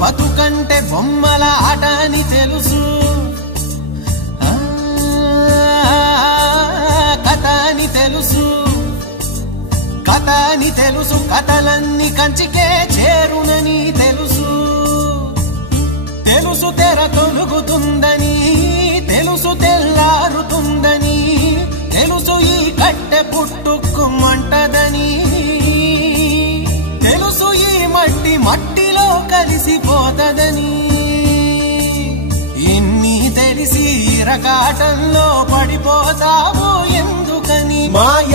బతుకంటే బొమ్మల ఆట అని తెలుసు, కథ అని తెలుసు, కథ అని తెలుసు, కథలన్నీ కంచికే చేరునని తెలుసు, తెలుసు తెర తొలుగుతుందని, తెలుసు తెల్లారుతుందని, తెలుసు ఈ కట్టె పుట్టుకుమంటదని, తెలుసు ఈ మట్టి మట్టిలో కలిసిపోతదని, ఇన్ని తెలిసి రకాటంలో పడిపోతావు ఎందుకని? మాయ